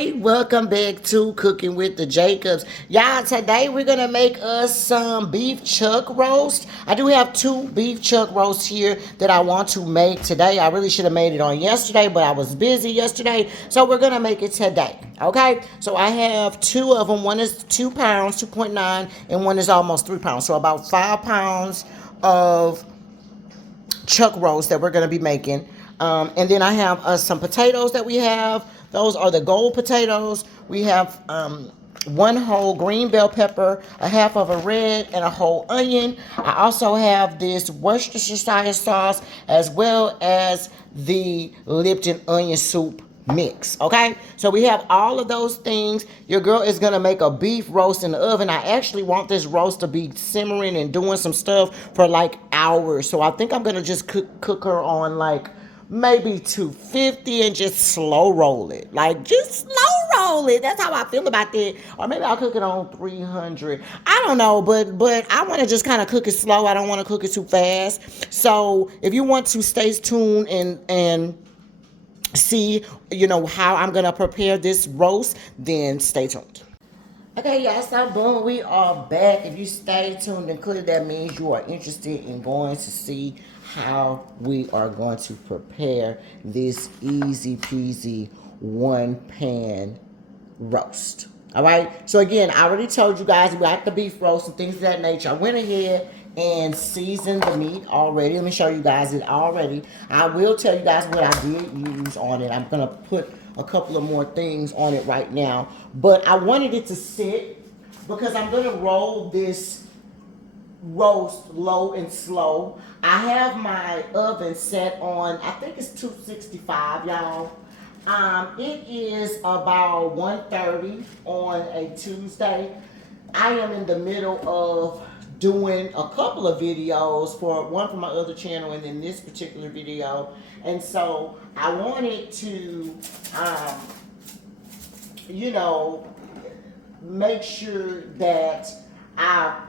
right, welcome back to Cooking with the Jacobs. Y'all, today we're gonna make us some beef chuck roast. I do have two beef chuck roasts here that I want to make today. I really should have made it on yesterday, but I was busy yesterday, so we're gonna make it today. Okay, so I have two of them. One is 2 pounds, 2.9, and one is almost 3 pounds. So about 5 pounds of chuck roast that we're going to be making. And then I have some potatoes that we have. Those are the gold potatoes. We have one whole green bell pepper, a half of a red, and a whole onion. I also have this Worcestershire sauce as well as the Lipton onion soup mix. Okay, so we have all of those things. Your girl is gonna make a beef roast in the oven. I actually want this roast to be simmering and doing some stuff for like hours, so I think I'm gonna just cook her on like maybe 250 and just slow roll it, like just slow roll it. That's how I feel about that. Or maybe I'll cook it on 300. I don't know, but I want to just kind of cook it slow. I don't want to cook it too fast. So if you want to stay tuned and see, how I'm gonna prepare this roast, then stay tuned. Okay, y'all, so boom, we are back. If you stay tuned and clear, that means you are interested in going to see how we are going to prepare this easy peasy one pan roast. All right, so again, I already told you guys about the beef roast and things of that nature. I went ahead and seasoned the meat already. Let me show you guys it already. I will tell you guys what I did use on it. I'm gonna put a couple of more things on it right now, but I wanted it to sit because I'm gonna roll this roast low and slow. I have my oven set on, I think it's 265, y'all. It is about 1:30 on a Tuesday. I am in the middle of doing a couple of videos, for one from my other channel and then this particular video, and so I wanted to make sure that I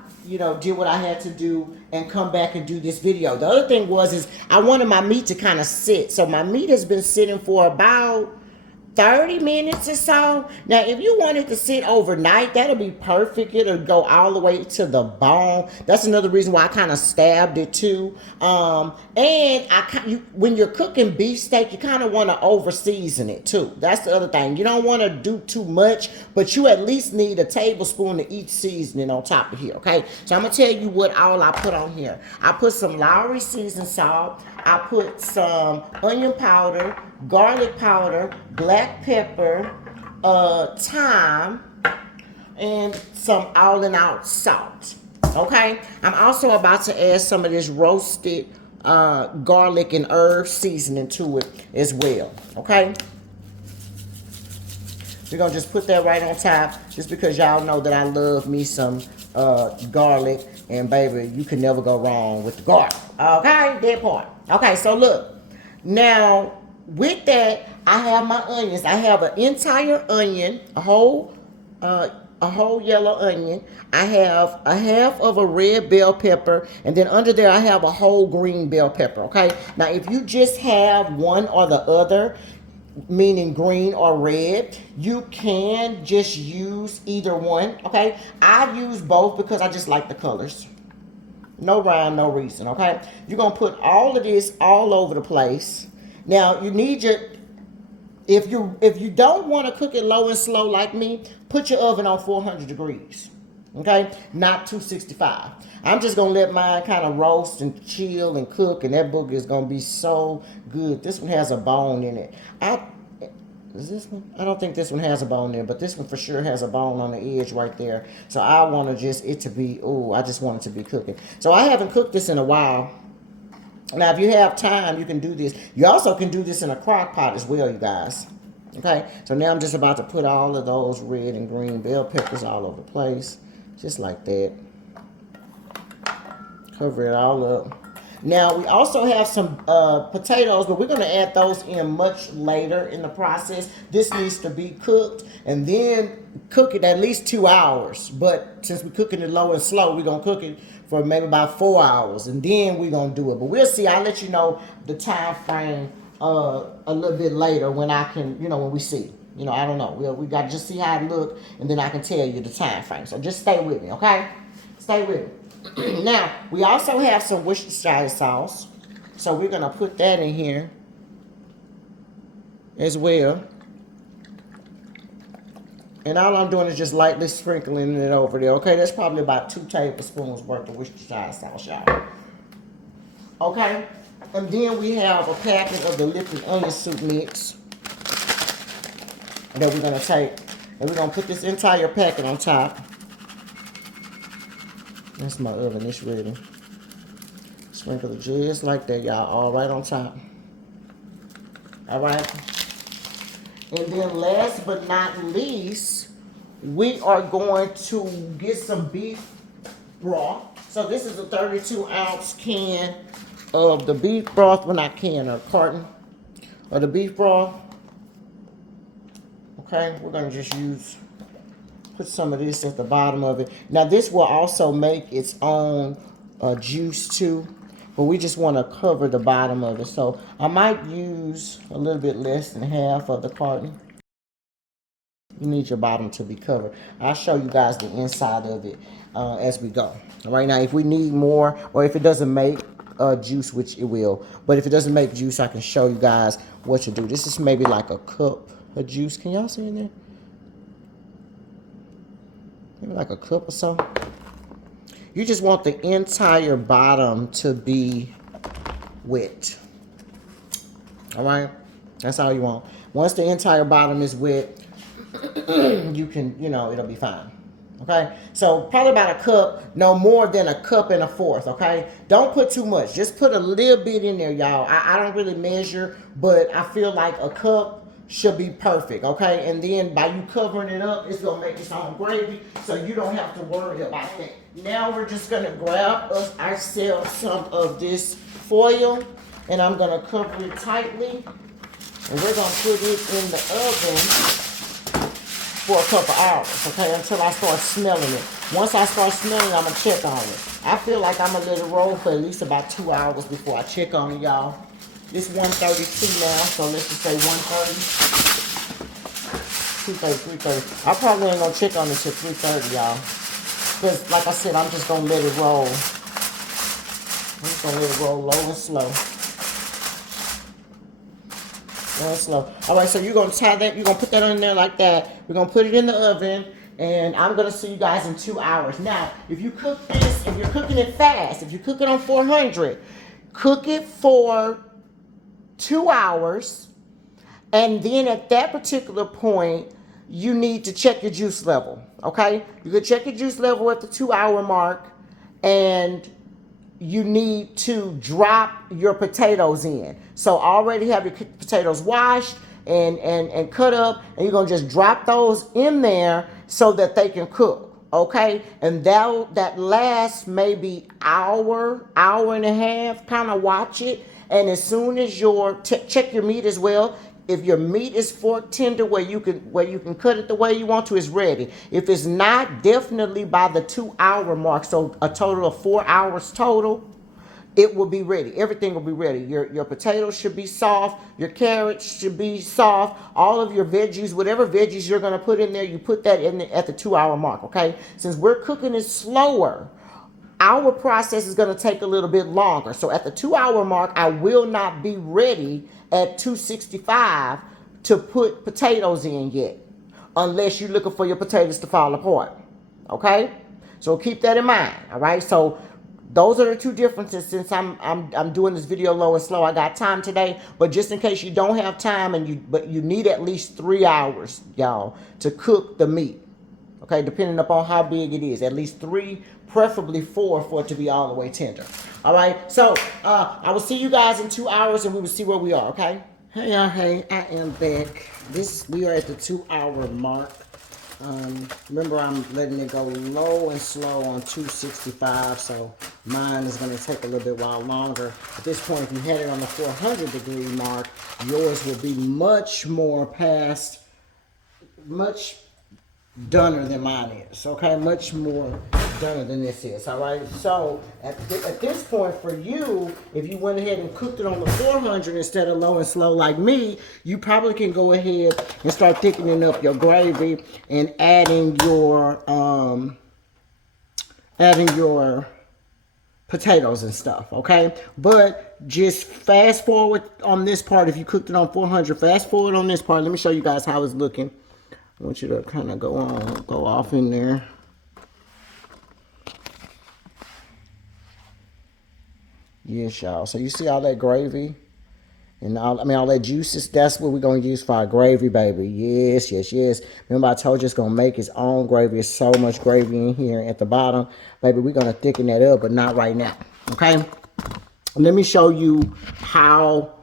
did what I had to do and come back and do this video. The other thing is I wanted my meat to kind of sit. So my meat has been sitting for about 30 minutes or so. Now, if you want it to sit overnight, that'll be perfect. It'll go all the way to the bone. That's another reason why I kind of stabbed it too. And when you're cooking beef steak, you kind of want to over season it too. That's the other thing. You don't want to do too much, but you at least need a tablespoon of each seasoning on top of here. Okay, so I'm gonna tell you what all I put on here. I put some Lowry seasoned salt. I put some onion powder, garlic powder, black pepper, thyme, and some all in out salt. Okay, I'm also about to add some of this roasted garlic and herb seasoning to it as well. Okay, we're gonna just put that right on top, just because y'all know that I love me some garlic, and baby, you can never go wrong with the garlic. Okay, that part. Okay, so look, now with that, I have my onions. I have an entire onion, a whole yellow onion. I have a half of a red bell pepper, and then under there I have a whole green bell pepper. Okay, now if you just have one or the other, meaning green or red, you can just use either one. Okay, I use both because I just like the colors. No rhyme, no reason. Okay, you're gonna put all of this all over the place. Now you need your, if you don't want to cook it low and slow like me, put your oven on 400 degrees. Okay, not 265. I'm just gonna let mine kind of roast and chill and cook, and that booger is gonna be so good. This one has a bone in it. Is this one? I don't think this one has a bone there, but this one for sure has a bone on the edge right there. So I want to just it to be, I just want it to be cooking. So I haven't cooked this in a while. Now, if you have time, you can do this. You also can do this in a crock pot as well, you guys. Okay, so now I'm just about to put all of those red and green bell peppers all over the place, just like that. Cover it all up. Now, we also have some potatoes, but we're going to add those in much later in the process. This needs to be cooked and then cook it at least 2 hours. But since we're cooking it low and slow, we're going to cook it for maybe about 4 hours, and then we're going to do it. But we'll see. I'll let you know the time frame a little bit later when I can, when we see. You know, I don't know. We got to just see how it look, and then I can tell you the time frame. So just stay with me, okay? Stay with me. Now, we also have some Worcestershire sauce. So we're going to put that in here as well. And all I'm doing is just lightly sprinkling it over there, okay? That's probably about 2 tablespoons worth of Worcestershire sauce, y'all. Okay? And then we have a packet of the Lipton onion soup mix that we're going to take. And we're going to put this entire packet on top. That's my oven. It's ready. Sprinkle it just like that, y'all. All right on top. All right? And then last but not least, we are going to get some beef broth. So this is a 32-ounce can of the beef broth. Well, not can, or carton of the beef broth. Okay, we're going to just put some of this at the bottom of it. Now, this will also make its own juice too. But we just want to cover the bottom of it. So I might use a little bit less than half of the carton. You need your bottom to be covered. I'll show you guys the inside of it as we go. All right, now if we need more, or if it doesn't make juice, which it will, but if it doesn't make juice, I can show you guys what to do. This is maybe like a cup of juice. Can y'all see in there? Maybe like a cup or so. You just want the entire bottom to be wet. All right? That's all you want. Once the entire bottom is wet, you can, you know, it'll be fine. Okay? So probably about a cup, no more than a cup and a fourth, okay? Don't put too much. Just put a little bit in there, y'all. I don't really measure, but I feel like a cup should be perfect, okay? And then by you covering it up, it's gonna make its own gravy, so you don't have to worry about that. Now we're just gonna grab ourselves some of this foil, and I'm gonna cover it tightly, and we're gonna put it in the oven for a couple hours, okay? Until I start smelling it. Once I start smelling it, I'm gonna check on it. I feel like I'm gonna let it roll for at least about 2 hours before I check on it, y'all. It's 1:32 now, so let's just say 1:30, 2:30, 3:30. I probably ain't gonna check on it till 3:30, y'all. Because, like I said, I'm just gonna let it roll. I'm just gonna let it roll low and slow. Low and slow. All right, so you're gonna tie that. You're gonna put that in there like that. We're gonna put it in the oven, and I'm gonna see you guys in 2 hours. Now, if you cook this, if you're cooking it fast, if you cook it on 400, cook it for 2 hours, and then at that particular point, you need to check your juice level, okay? You can check your juice level at the 2 hour mark, and you need to drop your potatoes in. So already have your potatoes washed and cut up, and you're gonna just drop those in there so that they can cook, okay? And that lasts maybe hour and a half, kind of watch it. And as soon as check your meat as well. If your meat is fork tender where you can cut it the way you want to, it's ready. If it's not, definitely by the 2 hour mark, so a total of 4 hours total, it will be ready. Everything will be ready. Your potatoes should be soft. Your carrots should be soft. All of your veggies, whatever veggies you're going to put in there, you put that in at the 2 hour mark, okay? Since we're cooking it slower, our process is going to take a little bit longer. So at the 2 hour mark, I will not be ready at 265 to put potatoes in yet, unless you're looking for your potatoes to fall apart. Okay? So keep that in mind. All right? So those are the two differences. Since I'm doing this video low and slow, I got time today, but just in case you don't have time but you need at least 3 hours, y'all, to cook the meat. Okay, depending upon how big it is, at least 3, preferably 4 for it to be all the way tender. All right, so I will see you guys in 2 hours, and we will see where we are. Okay. Hey y'all, hey, I am back. We are at the 2 hour mark. Remember, I'm letting it go low and slow on 265, so mine is going to take a little bit while longer. At this point, if you had it on the 400 degree mark, yours will be much donner than mine is, okay? Much more dunner than this is, all right? So at this point for you, if you went ahead and cooked it on the 400 instead of low and slow like me, you probably can go ahead and start thickening up your gravy and adding your potatoes and stuff, okay? But just fast forward on this part. If you cooked it on 400, fast forward on this part. Let me show you guys how it's looking. I want you to kind of go off in there. Yes, y'all. So you see all that gravy and all that juices? That's what we're going to use for our gravy, baby. Yes, yes, yes. Remember I told you it's going to make its own gravy. There's so much gravy in here at the bottom. Baby, we're going to thicken that up, but not right now. Okay? Let me show you how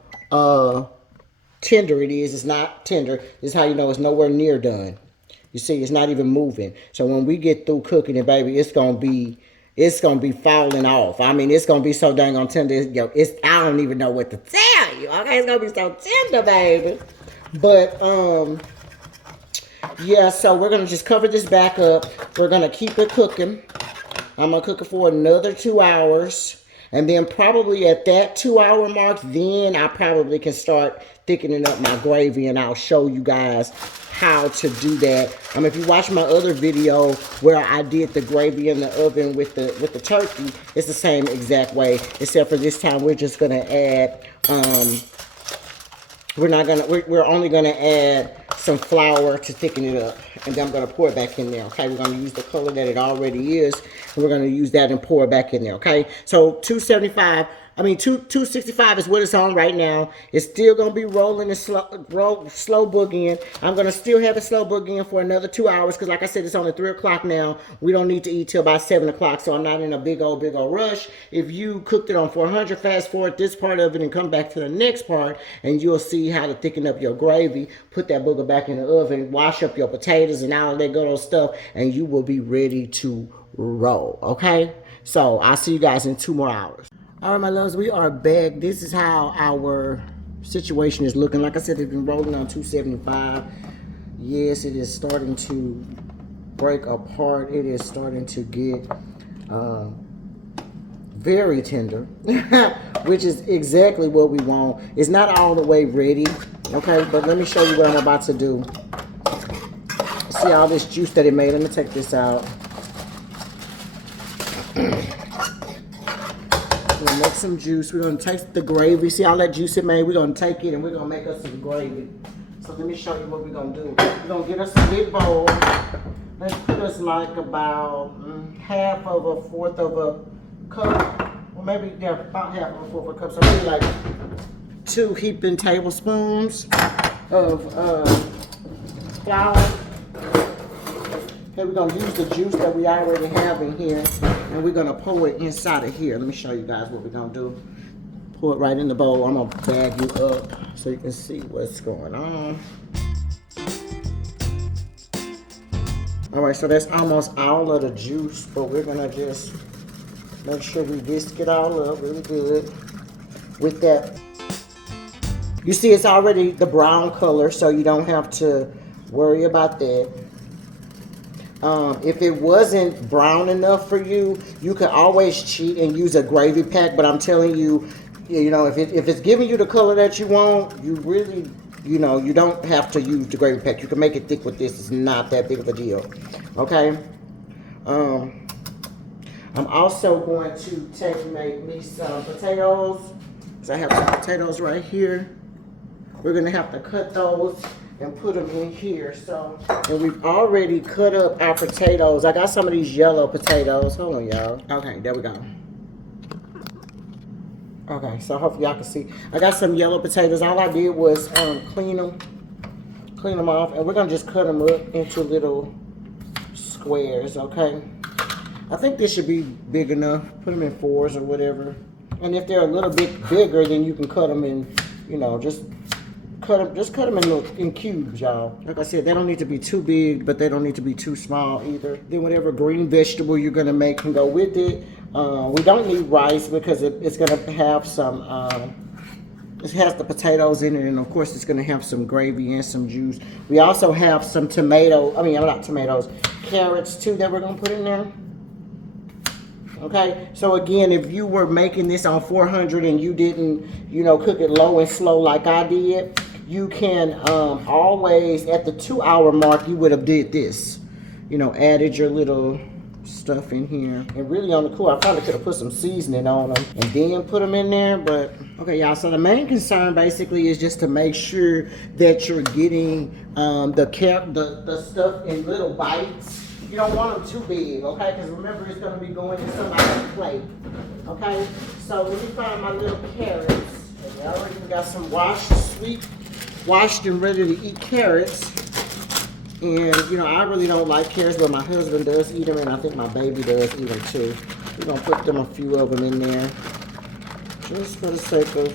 tender it is. It's not tender. This is how you know it's nowhere near done. You see, it's not even moving. So when we get through cooking it, baby, it's gonna be falling off. I mean, it's gonna be so dang on tender. I don't even know what to tell you. Okay, it's gonna be so tender, baby. But yeah. So we're gonna just cover this back up. We're gonna keep it cooking. I'm gonna cook it for another 2 hours. And then probably at that 2-hour mark, then I probably can start thickening up my gravy, and I'll show you guys how to do that. If you watch my other video where I did the gravy in the oven with the turkey, it's the same exact way, except for this time we're just gonna add we're only gonna add some flour to thicken it up, and then I'm gonna pour it back in there. Okay, we're gonna use the color that it already is, and we're gonna use that and pour it back in there. Okay, so 265 is what it's on right now. It's still gonna be rolling and slow boogieing. I'm gonna still have it slow boogieing for another 2 hours, because like I said, it's only 3 o'clock now. We don't need to eat till about 7 o'clock, so I'm not in a big old rush. If you cooked it on 400, fast forward this part of it and come back to the next part, and you'll see how to thicken up your gravy. Put that booger back in the oven, wash up your potatoes and all that good old stuff, and you will be ready to roll. Okay, so I'll see you guys in 2 more hours. All right, my loves, we are back. This is how our situation is looking. Like I said, it's been rolling on 275. Yes, it is starting to break apart. It is starting to get very tender, which is exactly what we want. It's not all the way ready, okay? But let me show you what I'm about to do. See all this juice that it made? Let me take this out. We're gonna make some juice. We're gonna take the gravy. See all that juice it made? We're gonna take it and we're gonna make us some gravy. So let me show you what we're gonna do. We're gonna get us a big bowl. Let's put us like about half of a fourth of a cup, or maybe about half of a fourth of a cup. So maybe like 2 heaping tablespoons of flour. Okay, we're gonna use the juice that we already have in here, and we're gonna pour it inside of here. Let me show you guys what we're gonna do. Pour it right in the bowl. I'm gonna bag you up so you can see what's going on. All right, so that's almost all of the juice, but we're gonna just make sure we whisk it all up really good with that. You see, it's already the brown color, so you don't have to worry about that. If it wasn't brown enough for you, you could always cheat and use a gravy pack, but I'm telling you, you know, if it's giving you the color that you want, you really, you know, you don't have to use the gravy pack. You can make it thick with this. It's not that big of a deal. Okay? I'm also going to make me some potatoes. So I have some potatoes right here. We're going to have to cut those and put them in here. So, and we've already cut up our potatoes. I got some of these yellow potatoes. Hold on, y'all. Okay, there we go. Okay, so hopefully y'all can see. I got some yellow potatoes. All I did was clean them off, and we're gonna just cut them up into little squares. Okay. I think this should be big enough. Put them in 4s or whatever. And if they're a little bit bigger, then you can cut them in. You know, just cut them in cubes, y'all. Like I said, they don't need to be too big, but they don't need to be too small either. Then whatever green vegetable you're gonna make can go with it. We don't need rice because it's gonna have some. It has the potatoes in it, and of course it's gonna have some gravy and some juice. We also have some carrots too that we're gonna put in there. Okay, so again, if you were making this on 400 and you didn't, you know, cook it low and slow like I did, you can always, at the 2 hour mark, you would have did this. You know, added your little stuff in here. And really on the cool, I probably could have put some seasoning on them and then put them in there, but okay, y'all, so the main concern basically is just to make sure that you're getting the stuff in little bites. You don't want them too big, okay? Because remember, it's going to be going in somebody's plate, okay? So let me find my little carrots. And I already got some washed and ready to eat carrots. And, you know, I really don't like carrots, but my husband does eat them, and I think my baby does eat them too. We're going to put them, a few of them in there. Just for the sake of,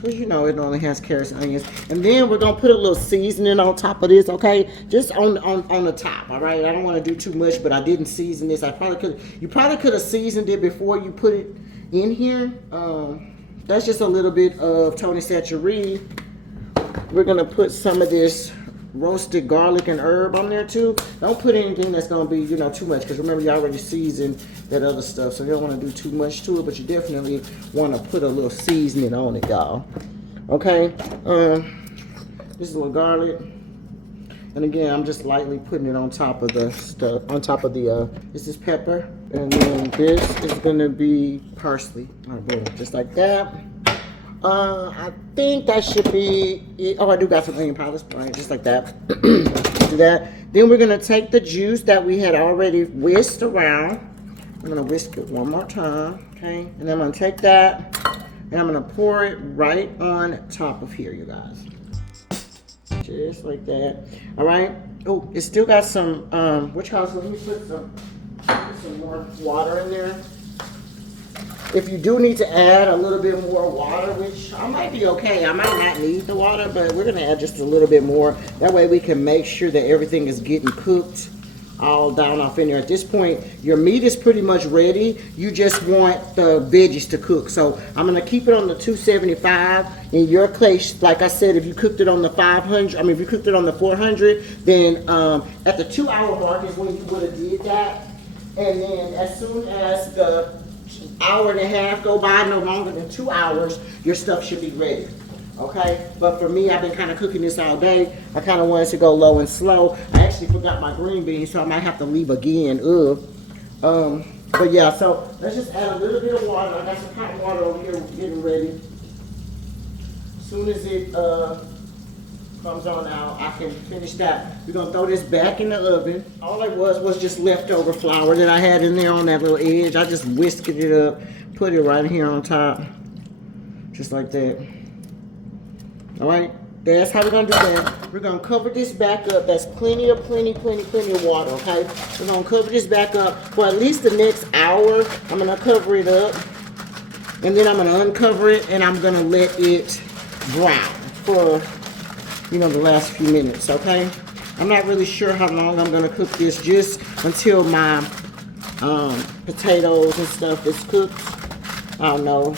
because you know it only has carrots and onions. And then we're going to put a little seasoning on top of this, okay? Just on the top, all right? I don't want to do too much, but I didn't season this. You probably could have seasoned it before you put it in here. That's just a little bit of Tony Chachere. We're going to put some of this roasted garlic and herb on there too. Don't put anything that's going to be, you know, too much, because remember, you already seasoned that other stuff, so you don't want to do too much to it, but you definitely want to put a little seasoning on it, y'all. Okay, this is a little garlic, and again, I'm just lightly putting it on top of the stuff, on top of the this is pepper, and then this is going to be parsley. All right, boom, just like that. I think that should be it. Oh, I do got some onion powders, right? Just like that. Do that. Then we're gonna take the juice that we had already whisked around. I'm gonna whisk it one more time, okay? And then I'm gonna take that and I'm gonna pour it right on top of here, you guys. Just like that. All right. Oh, it still got some. Which house? Let me put some more water in there. If you do need to add a little bit more water, which I might be okay, I might not need the water, but we're gonna add just a little bit more. That way we can make sure that everything is getting cooked all down off in there. At this point, your meat is pretty much ready. You just want the veggies to cook. So I'm gonna keep it on the 275. In your case, like I said, if you cooked it on the 500, if you cooked it on the 400, then at the 2 hour mark is when you would have did that. And then as soon as the hour and a half go by, no longer than 2 hours, your stuff should be ready. Okay, but for me, I've been kind of cooking this all day. I kind of wanted to go low and slow. I actually forgot my green beans, so I might have to leave again. But yeah, so let's just add a little bit of water. I got some hot water over here getting ready. As soon as it comes on out, I can finish that. We're gonna throw this back in the oven. All it was just leftover flour that I had in there on that little edge. I just whisked it up, put it right here on top, just like that. All right, that's how we're gonna do that. We're gonna cover this back up. That's plenty of water, okay? We're gonna cover this back up for at least the next hour. I'm gonna cover it up, and then I'm gonna uncover it, and I'm gonna let it brown for, you know, the last few minutes, okay? I'm not really sure how long I'm gonna cook this, just until my potatoes and stuff is cooked. I don't know,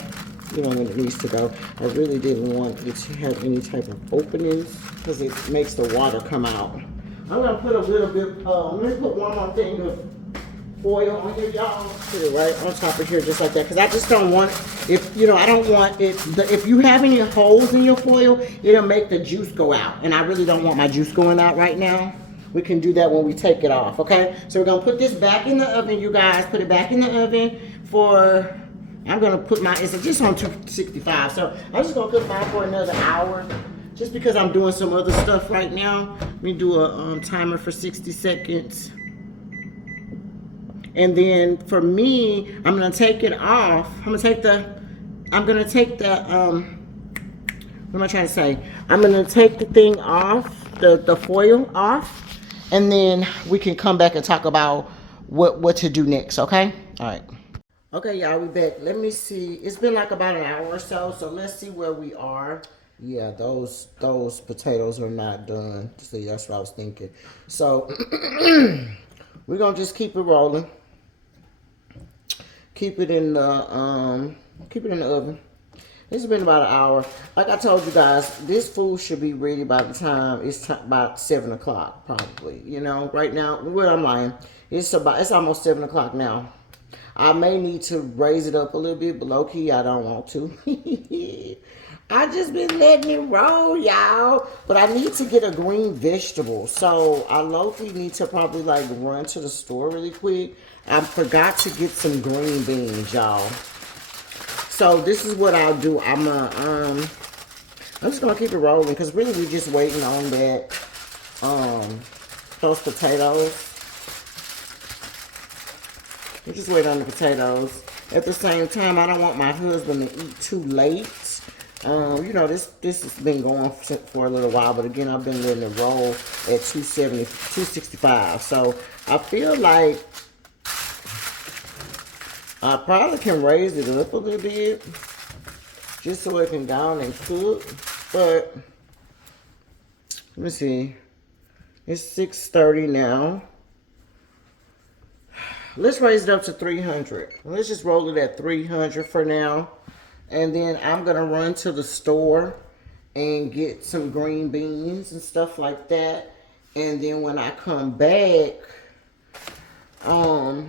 you know, when it needs to go. I really didn't want it to have any type of openings because it makes the water come out. I'm gonna put a little bit, let me put one more thing of foil on here, y'all. Put it right on top of here, just like that, because I just don't want, if, you know, I don't want it, if you have any holes in your foil, it'll make the juice go out, and I really don't want my juice going out right now. We can do that when we take it off, okay? So we're gonna put this back in the oven, you guys. Put it back in the oven for, I'm gonna put my, it's just on 265, so I'm just gonna cook mine for another hour, just because I'm doing some other stuff right now. Let me do a timer for 60 seconds. And then for me, I'm gonna take it off. I'm gonna take the, what am I trying to say? I'm gonna take the thing off, the foil off, and then we can come back and talk about what to do next, okay? All right. Okay, y'all, we back. Let me see. It's been like about an hour or so, so let's see where we are. Yeah, those potatoes are not done. See, that's what I was thinking. So we're gonna just keep it rolling. Keep it in the oven. It's been about an hour. Like I told you guys, this food should be ready by the time it's about 7 o'clock, probably. You know, right now, well, I'm lying. It's almost 7 o'clock now. I may need to raise it up a little bit, but low key, I don't want to. I just been letting it roll, y'all. But I need to get a green vegetable. So I low key need to probably like run to the store really quick. I forgot to get some green beans, y'all. So this is what I'll do. I'm just gonna keep it rolling because really we're just waiting on that those potatoes. We just wait on the potatoes. At the same time, I don't want my husband to eat too late. You know, this has been going for a little while, but again, I've been letting it roll at 270, 265. So I feel like I probably can raise it up a little bit just so it can down and cook. But let me see. It's 6:30 now. Let's raise it up to 300. Let's just roll it at 300 for now. And then I'm going to run to the store and get some green beans and stuff like that. And then when I come back, I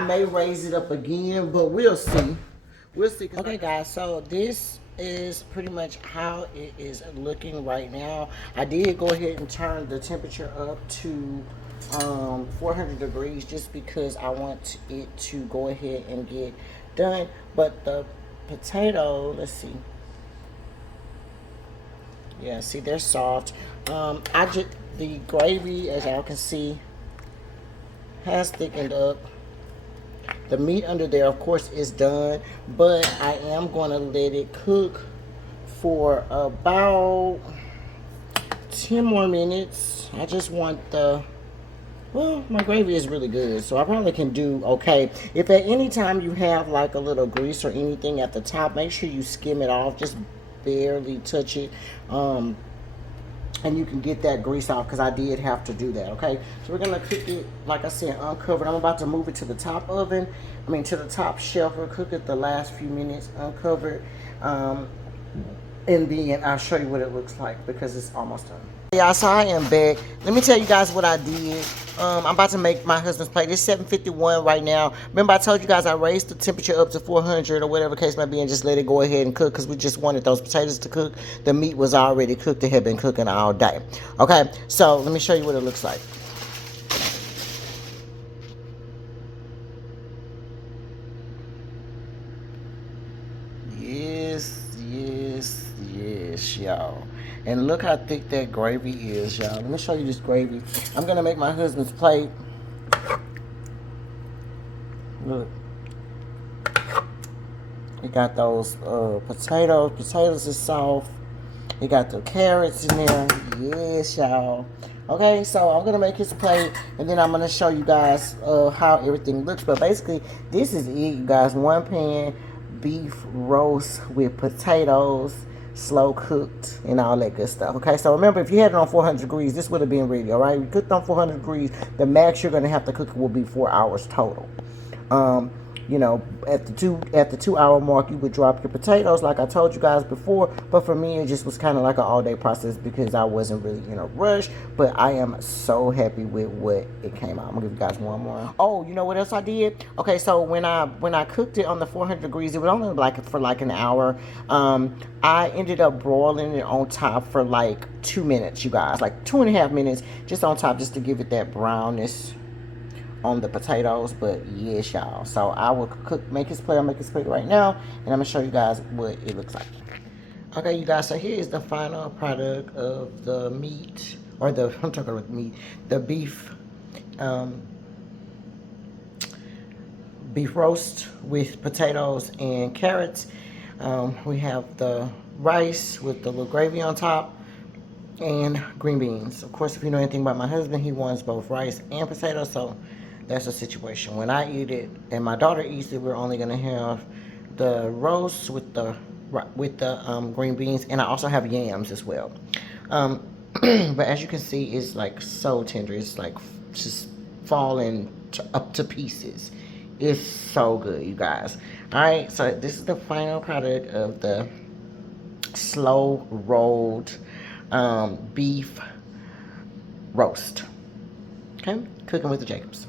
may raise it up again, but we'll see. We'll see. Okay, guys, so this is pretty much how it is looking right now. I did go ahead and turn the temperature up to 400 degrees just because I want it to go ahead and get done. But the potato, let's see. Yeah, see, they're soft. The gravy, as y'all can see, has thickened up. The meat under there, of course, is done, but I am going to let it cook for about 10 more minutes. I just want well, my gravy is really good, so I probably can do okay. If at any time you have like a little grease or anything at the top, make sure you skim it off. Just barely touch it. And you can get that grease off because I did have to do that, okay? So we're going to cook it, like I said, uncovered. I'm about to move it to the top oven. To the top shelf. We'll cook it the last few minutes uncovered. And then I'll show you what it looks like because it's almost done. Yeah, so I am back. Let me tell you guys what I did. I'm about to make my husband's plate. It's 7:51 right now. Remember I told you guys I raised the temperature up to 400 or whatever the case may be and just let it go ahead and cook because we just wanted those potatoes to cook. The meat was already cooked. It had been cooking all day. Okay, so let me show you what it looks like. Yes, y'all. And look how thick that gravy is, y'all. Let me show you this gravy. I'm going to make my husband's plate. Look. He got those potatoes. Potatoes is soft. He got the carrots in there. Yes, y'all. Okay, so I'm going to make his plate. And then I'm going to show you guys how everything looks. But basically, this is it, you guys. One pan beef roast with potatoes, slow cooked, and all that good stuff. Okay, so remember, if you had it on 400 degrees, this would have been ready. All right, you cooked on 400 degrees. The max you're going to have to cook it will be 4 hours total. You know, at the 2 hour mark, you would drop your potatoes like I told you guys before. But for me, it just was kind of like an all day process because I wasn't really in a rush. But I am so happy with what it came out. I'm gonna give you guys one more. Oh, you know what else I did? Okay, so when I cooked it on the 400 degrees, it was only like for like an hour. I ended up broiling it on top for like 2 minutes, you guys, like 2.5 minutes, just on top, just to give it that brownness on the potatoes. But yes, y'all, so I will make his plate. I'll make his plate right now, and I'm gonna show you guys what it looks like. Okay, you guys, so here is the final product of the meat, or I'm talking about meat, the beef beef roast with potatoes and carrots. We have the rice with the little gravy on top and green beans. Of course, if you know anything about my husband, he wants both rice and potatoes, so that's the situation. When I eat it and my daughter eats it, we're only gonna have the roast with the green beans, and I also have yams as well. But as you can see, it's like so tender. It's like just falling up to pieces. It's so good, you guys. All right, so this is the final product of the slow rolled beef roast. Okay, cooking with the Jacobs.